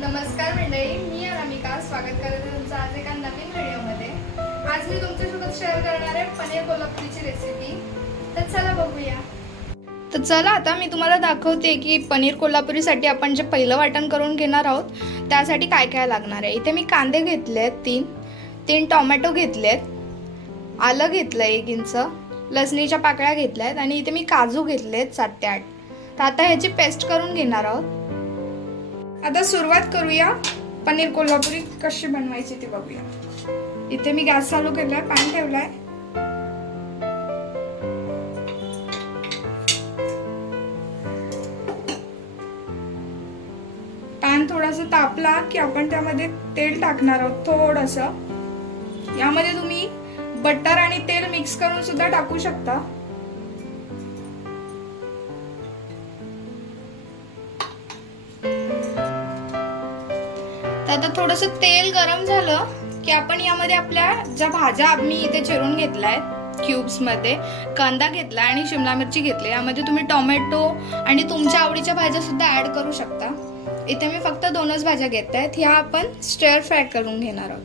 नमस्कार मंडळी, मी अनामिका स्वागत करते तुमचं आज एका नवीन व्हिडिओमध्ये। आज मी तुमच्यासोबत शेअर करणार आहे पनीर कोल्हापुरीची रेसिपी। तर चला बघूया। तर चला आता मी तुम्हाला दाखवते की पनीर कोल्हापुरीसाठी आपण जे पहिलं वाटण करून घेणार आहोत त्यासाठी काय काय लागणार आहे। इथे मी कांदे घेतलेत तीन टोमॅटो घेतलेत, आलं घेतलं 1 इंच, लसणीच्या पाकळ्या घेतल्यात आणि इथे मी काजू घेतलेत 7 ते 8। तर आता ह्याची पेस्ट करून घेणार आहोत। आता सुरुवात करूया पनीर कोल्हापुरी कशी बनवायची ते बघूया। इथे मी गॅस चालू केलाय, पॅन ठेवलाय। पॅन थोडासा तापला की आपण त्यामध्ये तेल टाकणार आहोत थोडंसं। यामध्ये तुम्ही बटर आणि तेल मिक्स करून सुद्धा टाकू शकता। आता थोडंसं तेल गरम झालं की आपण यामध्ये आपल्या ज्या भाज्या मी इथे चिरून घेतलाय क्यूब्स मध्ये, कांदा घेतला आणि शिमला मिरची घेतली। यामध्ये तुम्ही टोमॅटो आणि तुमच्या आवडीच्या भाज्या सुद्धा ऍड करू शकता। इथे मी फक्त 2च भाज्या घेत आहेत, ह्या आपण स्टर फ्राय करून घेणार आहोत।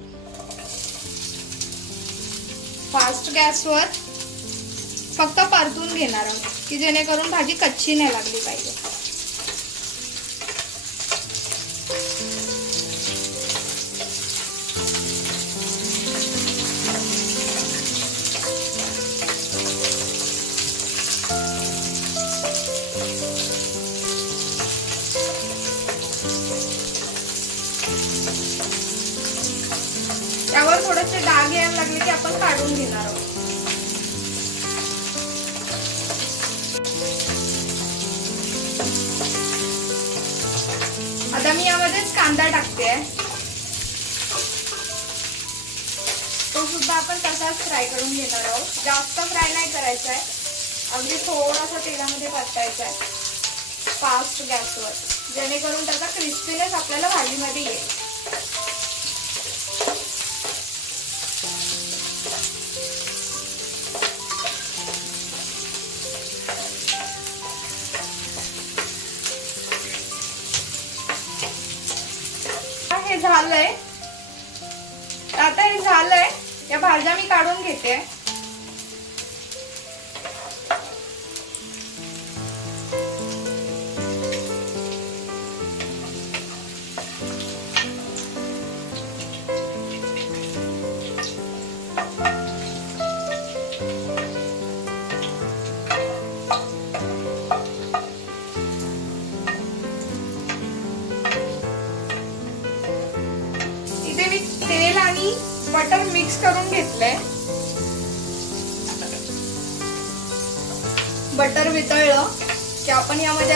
फास्ट गॅसवर फक्त परतून घेणार आहोत की जेणेकरून भाजी कच्ची नाही लागली पाहिजे। त्यावर थोडेसे डाग यायला लागले की आपण काढून घेणार आहोत। आता मी यामध्येच कांदा टाकते, तो सुद्धा आपण तसाच फ्राय करून घेणार आहोत। जास्त फ्राय नाही करायचा आहे, अगदी थोडासा तेलामध्ये परतायचा आहे फास्ट गॅसवर, जेणेकरून त्याचा क्रिस्पीनेस आपल्याला भाजीमध्ये येईल। हे झालंय, आता हे झालंय, या भाज्या मी काढून घेते। तेल आणि बटर मिक्स करून घेतलंय। बटर वितळलं की आपण यामध्ये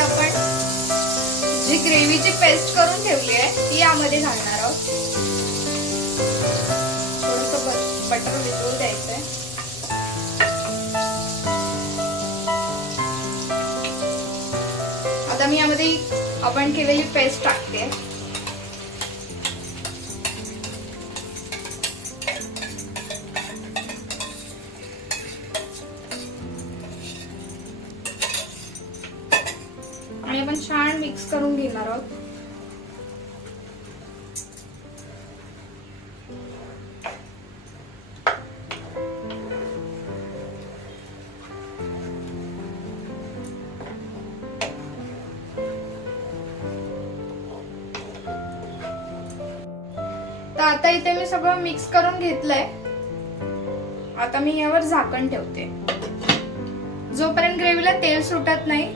जी ग्रेव्हीची पेस्ट करून ठेवली आहे ती यामध्ये घालणार आहोत। थोडंसं बटर वितळू द्यायचंय। आता मी यामध्ये आपण केलेली पेस्ट टाकते। आणि आपण छान मिक्स करून घेणार आहोत। तर आता इथे मी सगळं मिक्स करून घेतलंय। आता मी यावर झाकण ठेवते। जोपर्यंत ग्रेव्हीला तेल सुटत नाही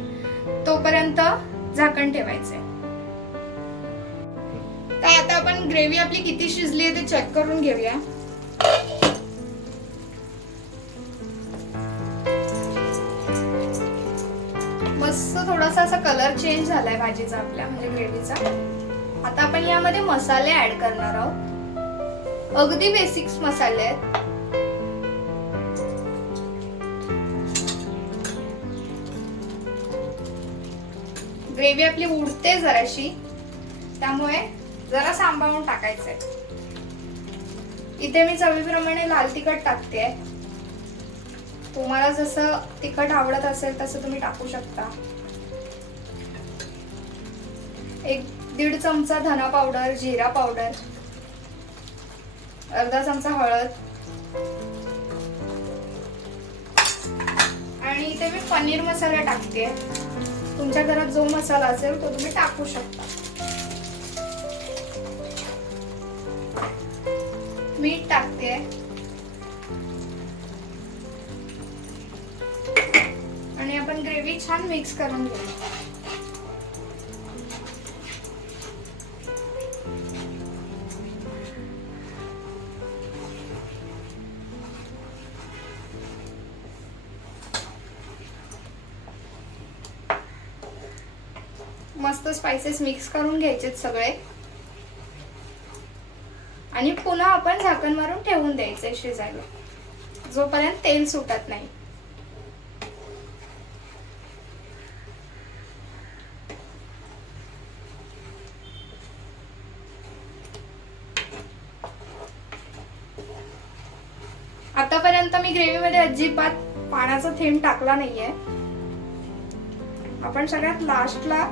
तोपर्यंत झाकण ठेवायचंय। तर आता आपण ग्रेव्ही आपली किती शिजली आहे ते चेक करून घेऊया। मस्त थोडासा असा कलर चेंज झालाय भाजीचा आपल्या, म्हणजे ग्रेव्हीचा। आता आपण यामध्ये मसाले ऍड करणार आहोत, अगदी बेसिक्स मसाले आहेत। ग्रेव्ही आपली उडते जराशी, त्यामुळे जरा सांभाळून टाकायचंय। इथे मी चवीप्रमाणे लाल तिखट टाकते। तुम्हाला जसं तिखट आवडत असेल तसं तुम्ही टाकू शकता। 1 1.5 चमचा धना पावडर, जिरा पावडर, अर्धा चमचा हळद आणि इथे मी पनीर मसाला टाकते. तुमच्या घरात जो मसाला असेल तो तुम्ही टाकू शकता. मीठ टाकते आणि आपण ग्रेव्ही छान मिक्स करून घेऊ. मस्त स्पाइसेस मिक्स करून घ्यायचे सगळे आणि पुन्हा आपण झाकण मारून ठेवून द्यायचे शिजायला जोपर्यंत तेल सुटत नाही. आतापर्यंत मी ग्रेव्ही मध्ये अजिबात पाण्याचा थेंब टाकला नाहीये. आपण सगळ्यात लास्टला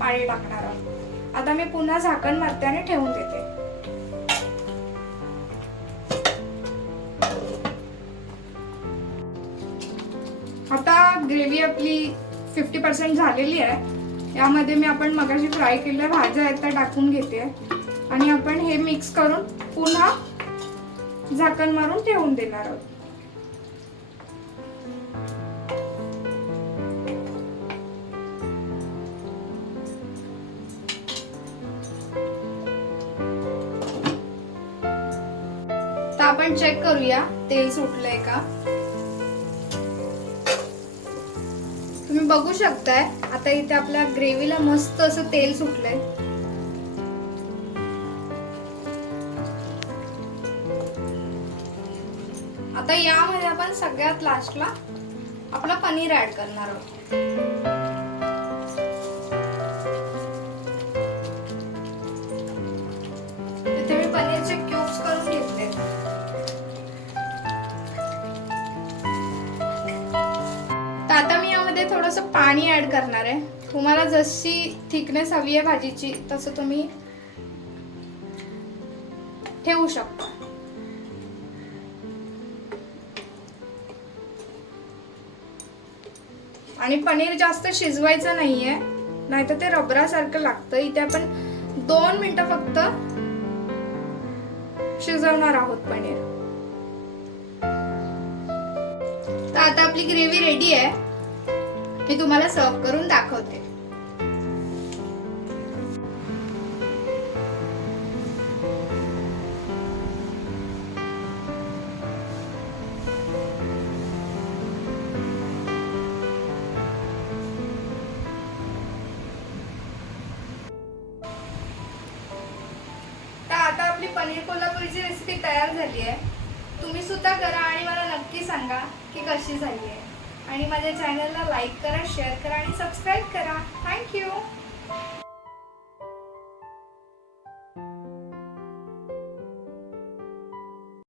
पाणी टाकणार आहोत. आता मी पुन्हा झाकण मारते आणि ठेवून देते. आता ग्रेव्ही आपली 50% झालेली आहे. यामध्ये मी आपण मगाशी फ्राय केलेल्या भाज्या आहेत त्या टाकून घेते आणि आपण हे मिक्स करून पुन्हा झाकण मारून ठेवून देणार आहोत. तर आपण चेक करूया तेल सुटलंय का. तुम्ही बघू शकताय आता इथे आपल्या ग्रेव्हीला मस्त असं तेल सुटलंय. आता यामध्ये आपण सगळ्यात लास्टला आपला पनीर ऍड करणार आहोत. इथे मी पनीरचे क्यूब्स करून घेतले. तर आता मी यामध्ये थोडंसं पाणी ऍड करणार आहे. तुम्हाला जशी थिकनेस हवी आहे भाजीची तसं तुम्ही ठेवू शकता. आणि पनीर जास्त शिजवायचं नाहीये नाहीतर ते रबरासारखं लागतं. इथे आपण 2 मिनिटं फक्त शिजवणार आहोत पनीर. तर आता आपली ग्रेव्ही रेडी आहे. मी तुम्हाला सर्व करून दाखवते. आता आपली पनीर कोल्हापुरीची रेसिपी तयार झाली आहे. तुम्ही सुद्धा करा आणि मला नक्की सांगा की कशी झाली आहे. आणि माझ्या चॅनलला लाईक करा, शेअर करा आणि सबस्क्राईब करा. थँक्यू.